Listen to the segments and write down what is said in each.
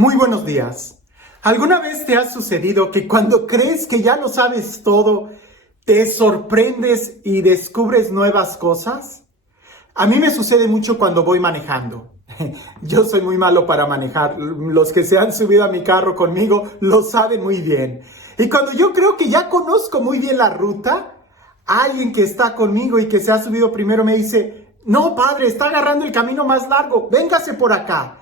Muy buenos días. ¿Alguna vez te ha sucedido que cuando crees que ya lo sabes todo, te sorprendes y descubres nuevas cosas? A mí me sucede mucho cuando voy manejando. Yo soy muy malo para manejar. Los que se han subido a mi carro conmigo lo saben muy bien. Y cuando yo creo que ya conozco muy bien la ruta, alguien que está conmigo y que se ha subido primero me dice: "No, padre, está agarrando el camino más largo, véngase por acá".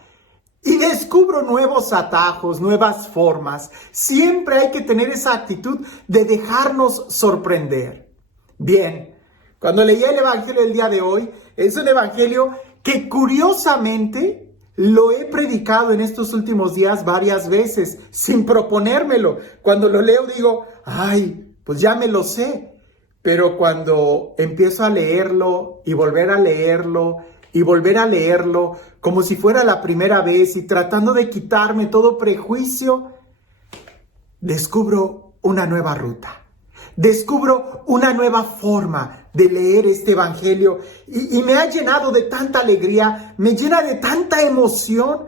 Y descubro nuevos atajos, nuevas formas. Siempre hay que tener esa actitud de dejarnos sorprender. Bien, cuando leí el Evangelio del día de hoy, es un Evangelio que curiosamente lo he predicado en estos últimos días varias veces, sin proponérmelo. Cuando lo leo digo, pues ya me lo sé. Pero cuando empiezo a leerlo y volver a leerlo, y volver a leerlo como si fuera la primera vez y tratando de quitarme todo prejuicio, descubro una nueva ruta, descubro una nueva forma de leer este Evangelio y me ha llenado de tanta alegría, me llena de tanta emoción,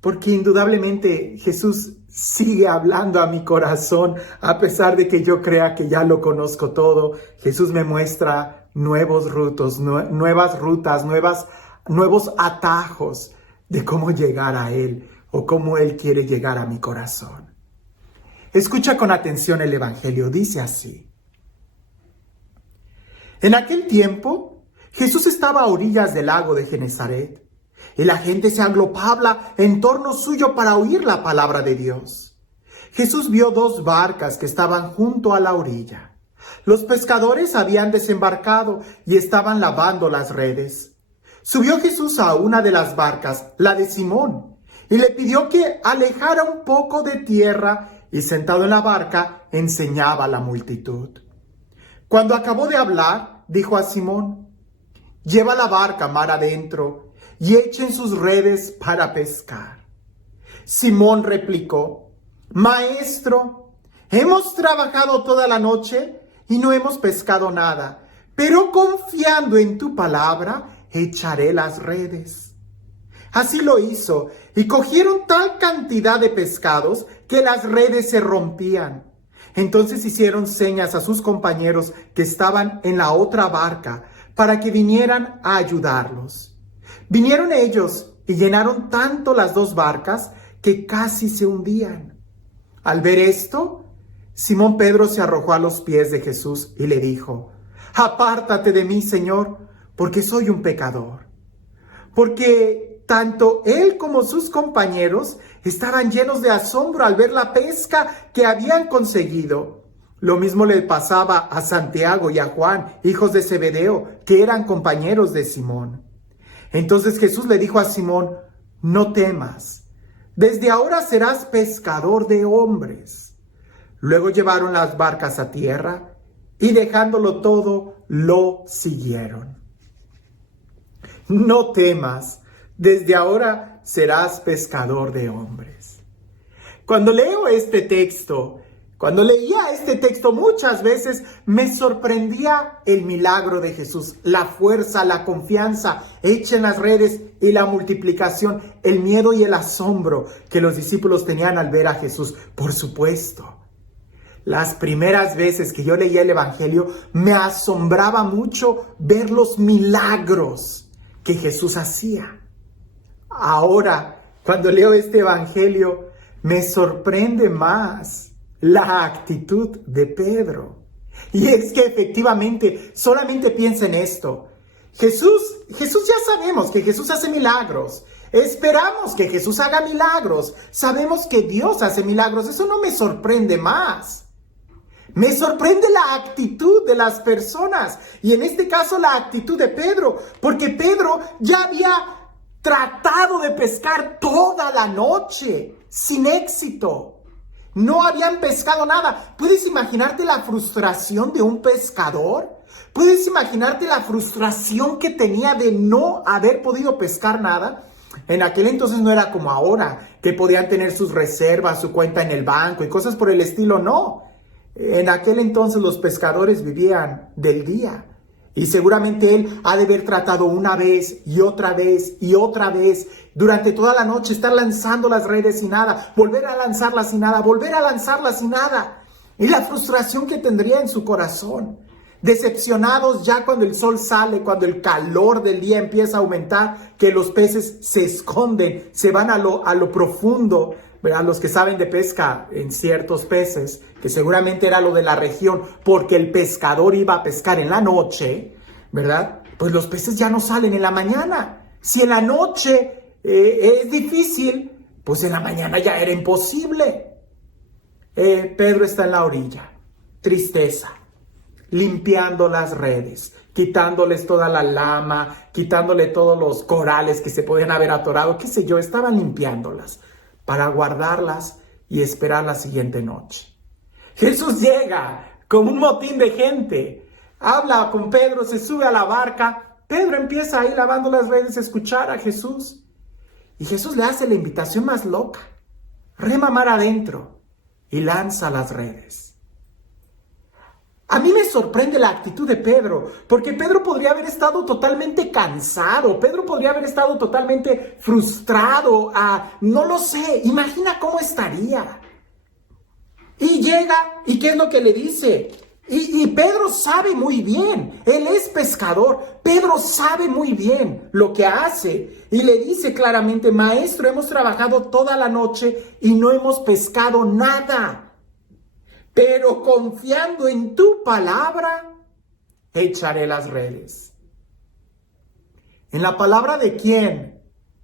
porque indudablemente Jesús sigue hablando a mi corazón, a pesar de que yo crea que ya lo conozco todo. Jesús me muestra nuevos rutos, nuevas rutas, nuevos atajos de cómo llegar a Él o cómo Él quiere llegar a mi corazón. Escucha con atención el Evangelio, dice así. En aquel tiempo, Jesús estaba a orillas del lago de Genesaret, y la gente se aglopaba en torno suyo para oír la palabra de Dios. Jesús vio dos barcas que estaban junto a la orilla. Los pescadores habían desembarcado y estaban lavando las redes. Subió Jesús a una de las barcas, la de Simón, y le pidió que alejara un poco de tierra, y sentado en la barca enseñaba a la multitud. Cuando acabó de hablar, dijo a Simón: "Lleva la barca mar adentro y echen sus redes para pescar". Simón replicó: "Maestro, hemos trabajado toda la noche y no hemos pescado nada, pero confiando en tu palabra, echaré las redes". Así lo hizo, y cogieron tal cantidad de pescados que las redes se rompían. Entonces hicieron señas a sus compañeros que estaban en la otra barca para que vinieran a ayudarlos. Vinieron ellos y llenaron tanto las dos barcas que casi se hundían. Al ver esto, Simón Pedro se arrojó a los pies de Jesús y le dijo: "Apártate de mí, Señor, porque soy un pecador". Porque tanto él como sus compañeros estaban llenos de asombro al ver la pesca que habían conseguido. Lo mismo le pasaba a Santiago y a Juan, hijos de Zebedeo, que eran compañeros de Simón. Entonces Jesús le dijo a Simón: "No temas, desde ahora serás pescador de hombres". Luego llevaron las barcas a tierra y dejándolo todo, lo siguieron. No temas, desde ahora serás pescador de hombres. Cuando leía este texto muchas veces me sorprendía el milagro de Jesús, la fuerza, la confianza, echen las redes y la multiplicación, el miedo y el asombro que los discípulos tenían al ver a Jesús. Por supuesto, las primeras veces que yo leía el Evangelio me asombraba mucho ver los milagros que Jesús hacía. Ahora, cuando leo este Evangelio, me sorprende más la actitud de Pedro. Y es que efectivamente, solamente piensa en esto. Jesús ya sabemos que Jesús hace milagros. Esperamos que Jesús haga milagros. Sabemos que Dios hace milagros. Eso no me sorprende más. Me sorprende la actitud de las personas. Y en este caso la actitud de Pedro. Porque Pedro ya había tratado de pescar toda la noche sin éxito. No habían pescado nada. ¿Puedes imaginarte la frustración de un pescador? ¿Puedes imaginarte la frustración que tenía de no haber podido pescar nada? En aquel entonces no era como ahora, que podían tener sus reservas, su cuenta en el banco y cosas por el estilo. No. En aquel entonces los pescadores vivían del día. Y seguramente él ha de haber tratado una vez y otra vez y otra vez durante toda la noche, estar lanzando las redes y nada, volver a lanzarlas y nada, volver a lanzarlas y nada. Y la frustración que tendría en su corazón. Decepcionados ya cuando el sol sale, cuando el calor del día empieza a aumentar, que los peces se esconden, se van a lo profundo. ¿Verdad? Los que saben de pesca en ciertos peces, que seguramente era lo de la región, porque el pescador iba a pescar en la noche, ¿verdad? Pues los peces ya no salen en la mañana. Si en la noche es difícil, pues en la mañana ya era imposible. Pedro está en la orilla, tristeza, limpiando las redes, quitándoles toda la lama, quitándole todos los corales que se podían haber atorado, qué sé yo, estaban limpiándolas para guardarlas y esperar la siguiente noche. Jesús llega con un motín de gente, habla con Pedro, se sube a la barca. Pedro empieza ahí lavando las redes a escuchar a Jesús. Y Jesús le hace la invitación más loca. Rema mar adentro y lanza las redes. A mí me sorprende la actitud de Pedro, porque Pedro podría haber estado totalmente cansado, Pedro podría haber estado totalmente frustrado, no lo sé, imagina cómo estaría. Y llega, ¿y qué es lo que le dice? Y Pedro sabe muy bien, él es pescador, Pedro sabe muy bien lo que hace y le dice claramente: maestro, hemos trabajado toda la noche y no hemos pescado nada. Pero confiando en tu palabra, echaré las redes. ¿En la palabra de quién?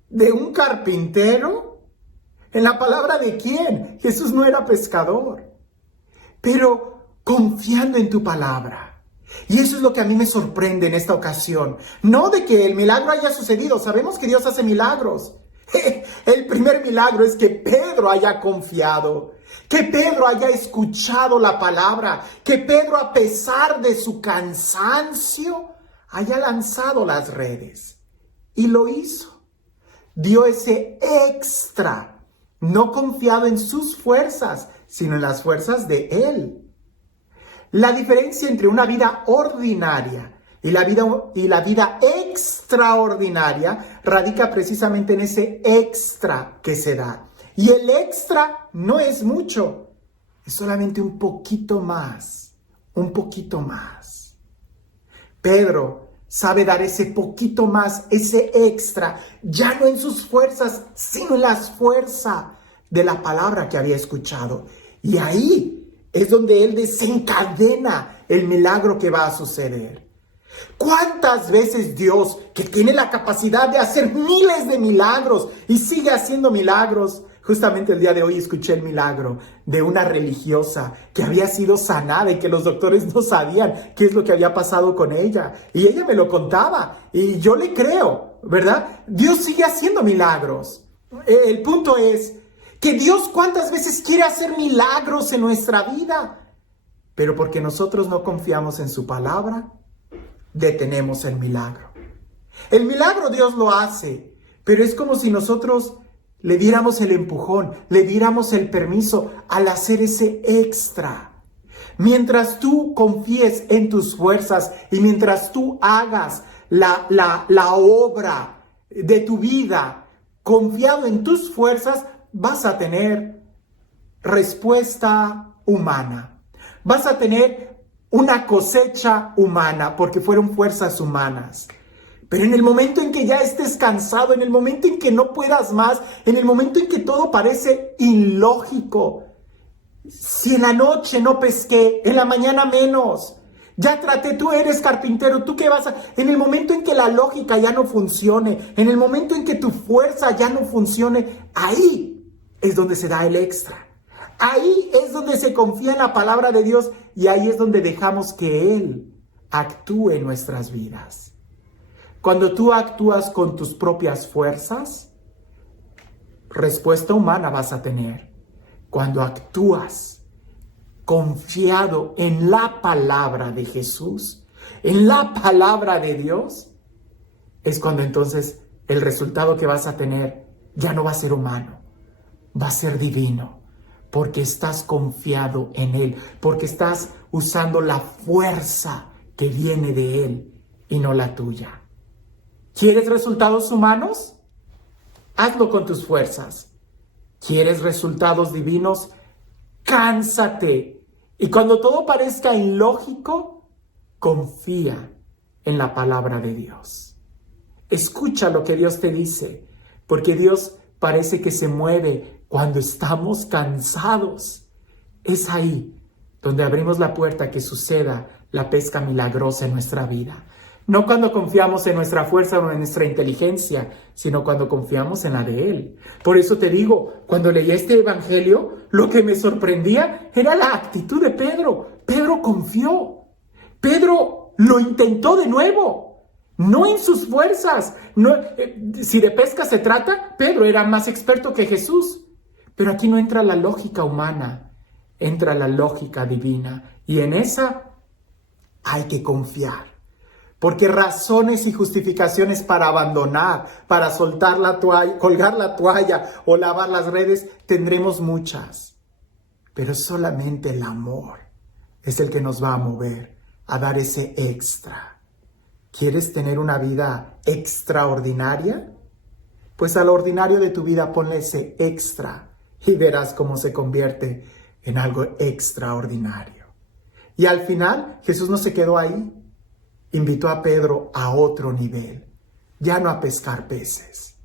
¿De un carpintero? ¿En la palabra de quién? Jesús no era pescador. Pero confiando en tu palabra. Y eso es lo que a mí me sorprende en esta ocasión. No de que el milagro haya sucedido. Sabemos que Dios hace milagros. El primer milagro es que Pedro haya confiado, que Pedro haya escuchado la palabra, que Pedro, a pesar de su cansancio, haya lanzado las redes. Y lo hizo. Dio ese extra, no confiado en sus fuerzas, sino en las fuerzas de Él. La diferencia entre una vida ordinaria y la vida extraordinaria radica precisamente en ese extra que se da. Y el extra no es mucho, es solamente un poquito más, un poquito más. Pedro sabe dar ese poquito más, ese extra, ya no en sus fuerzas, sino en las fuerzas de la palabra que había escuchado. Y ahí es donde él desencadena el milagro que va a suceder. ¿Cuántas veces Dios, que tiene la capacidad de hacer miles de milagros y sigue haciendo milagros? Justamente el día de hoy escuché el milagro de una religiosa que había sido sanada y que los doctores no sabían qué es lo que había pasado con ella. Y ella me lo contaba y yo le creo, ¿verdad? Dios sigue haciendo milagros. El punto es que Dios cuántas veces quiere hacer milagros en nuestra vida, pero porque nosotros no confiamos en su palabra, detenemos el milagro. El milagro Dios lo hace, pero es como si nosotros le diéramos el empujón, le diéramos el permiso al hacer ese extra. Mientras tú confíes en tus fuerzas y mientras tú hagas la obra de tu vida confiado en tus fuerzas, vas a tener respuesta humana. Vas a tener una cosecha humana, porque fueron fuerzas humanas. Pero en el momento en que ya estés cansado, en el momento en que no puedas más, en el momento en que todo parece ilógico, si en la noche no pesqué, en la mañana menos, ya traté, tú eres carpintero, tú qué vas a... En el momento en que la lógica ya no funcione, en el momento en que tu fuerza ya no funcione, ahí es donde se da el extra. Ahí es donde se confía en la palabra de Dios y ahí es donde dejamos que Él actúe en nuestras vidas. Cuando tú actúas con tus propias fuerzas, respuesta humana vas a tener. Cuando actúas confiado en la palabra de Jesús, en la palabra de Dios, es cuando entonces el resultado que vas a tener ya no va a ser humano, va a ser divino. Porque estás confiado en Él, porque estás usando la fuerza que viene de Él y no la tuya. ¿Quieres resultados humanos? Hazlo con tus fuerzas. ¿Quieres resultados divinos? Cánsate. Y cuando todo parezca ilógico, confía en la palabra de Dios. Escucha lo que Dios te dice, porque Dios parece que se mueve cuando estamos cansados. Es ahí donde abrimos la puerta a que suceda la pesca milagrosa en nuestra vida. No cuando confiamos en nuestra fuerza o en nuestra inteligencia, sino cuando confiamos en la de Él. Por eso te digo, cuando leí este evangelio, lo que me sorprendía era la actitud de Pedro. Pedro confió. Pedro lo intentó de nuevo. No en sus fuerzas. No, si de pesca se trata, Pedro era más experto que Jesús. Pero aquí no entra la lógica humana, entra la lógica divina. Y en esa hay que confiar. Porque razones y justificaciones para abandonar, para soltar la toalla, colgar la toalla o lavar las redes, tendremos muchas. Pero solamente el amor es el que nos va a mover a dar ese extra. ¿Quieres tener una vida extraordinaria? Pues al ordinario de tu vida ponle ese extra y verás cómo se convierte en algo extraordinario. Y al final, Jesús no se quedó ahí. Invitó a Pedro a otro nivel, ya no a pescar peces,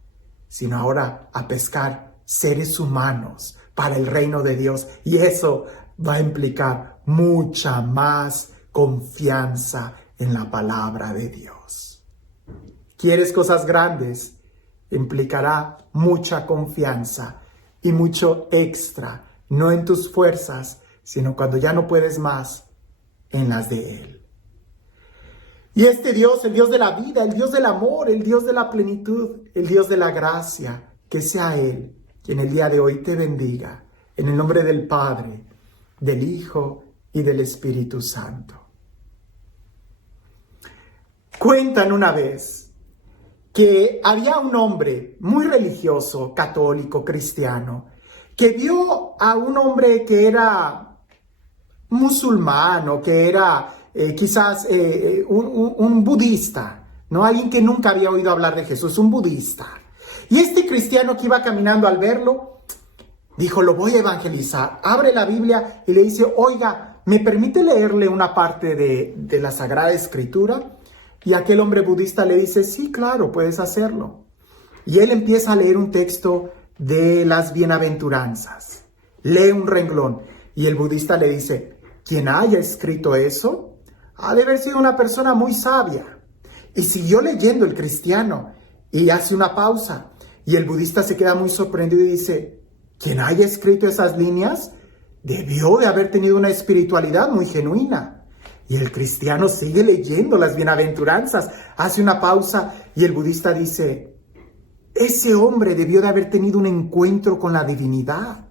sino ahora a pescar seres humanos para el reino de Dios. Y eso va a implicar mucha más confianza en la palabra de Dios. ¿Quieres cosas grandes? Implicará mucha confianza y mucho extra, no en tus fuerzas, sino cuando ya no puedes más, en las de Él. Y este Dios, el Dios de la vida, el Dios del amor, el Dios de la plenitud, el Dios de la gracia, que sea Él quien el día de hoy te bendiga, en el nombre del Padre, del Hijo y del Espíritu Santo. Cuentan una vez que había un hombre muy religioso, católico, cristiano, que vio a un hombre que era musulmán o que era quizás un budista, ¿no? Alguien que nunca había oído hablar de Jesús, un budista. Y este cristiano que iba caminando al verlo, dijo, lo voy a evangelizar. Abre la Biblia y le dice, oiga, ¿me permite leerle una parte de la Sagrada Escritura? Y aquel hombre budista le dice, sí, claro, puedes hacerlo. Y él empieza a leer un texto de las bienaventuranzas. Lee un renglón y el budista le dice, quien haya escrito eso ha de haber sido una persona muy sabia. Y siguió leyendo el cristiano y hace una pausa. Y el budista se queda muy sorprendido y dice, quien haya escrito esas líneas debió de haber tenido una espiritualidad muy genuina. Y el cristiano sigue leyendo las bienaventuranzas, hace una pausa y el budista dice, ese hombre debió de haber tenido un encuentro con la divinidad.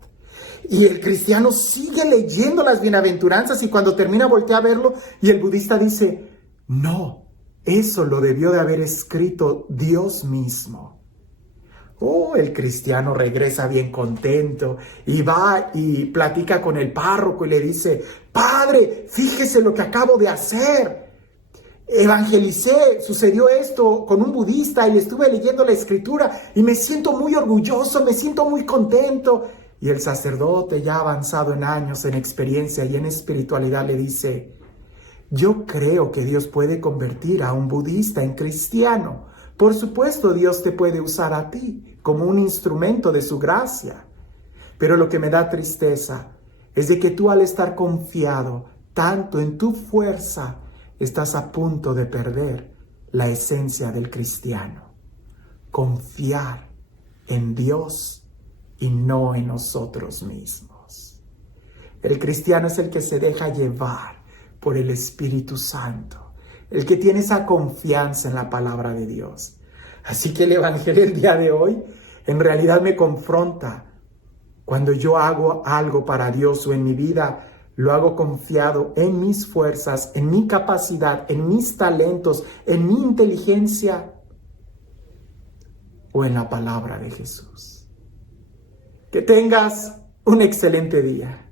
Y el cristiano sigue leyendo las bienaventuranzas y cuando termina voltea a verlo y el budista dice, no, eso lo debió de haber escrito Dios mismo. Oh, el cristiano regresa bien contento y va y platica con el párroco y le dice, padre, fíjese lo que acabo de hacer. Evangelicé, sucedió esto con un budista y le estuve leyendo la escritura y me siento muy orgulloso, me siento muy contento. Y el sacerdote, ya avanzado en años, en experiencia y en espiritualidad, le dice, yo creo que Dios puede convertir a un budista en cristiano. Por supuesto, Dios te puede usar a ti como un instrumento de su gracia. Pero lo que me da tristeza es de que tú, al estar confiado tanto en tu fuerza, estás a punto de perder la esencia del cristiano. Confiar en Dios y no en nosotros mismos. El cristiano es el que se deja llevar por el Espíritu Santo, el que tiene esa confianza en la palabra de Dios. Así que el Evangelio el día de hoy en realidad me confronta. Cuando yo hago algo para Dios o en mi vida, lo hago confiado en mis fuerzas, en mi capacidad, en mis talentos, en mi inteligencia o en la palabra de Jesús. Que tengas un excelente día.